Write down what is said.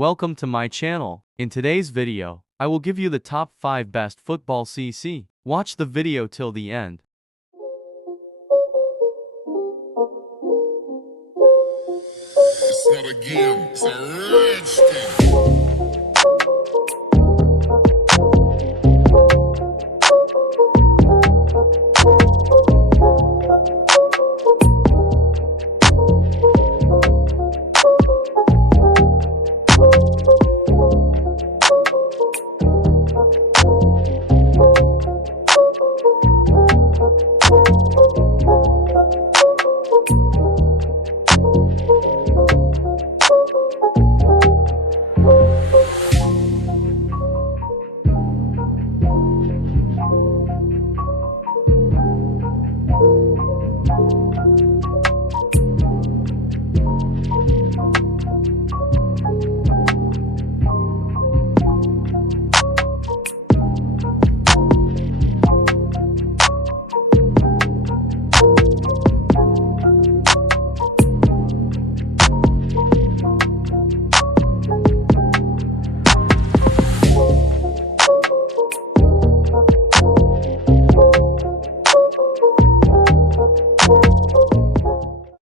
Welcome to my channel. In today's video, I will give you the top 5 best football CC. Watch the video till the end. It's not a game, it's a rich game.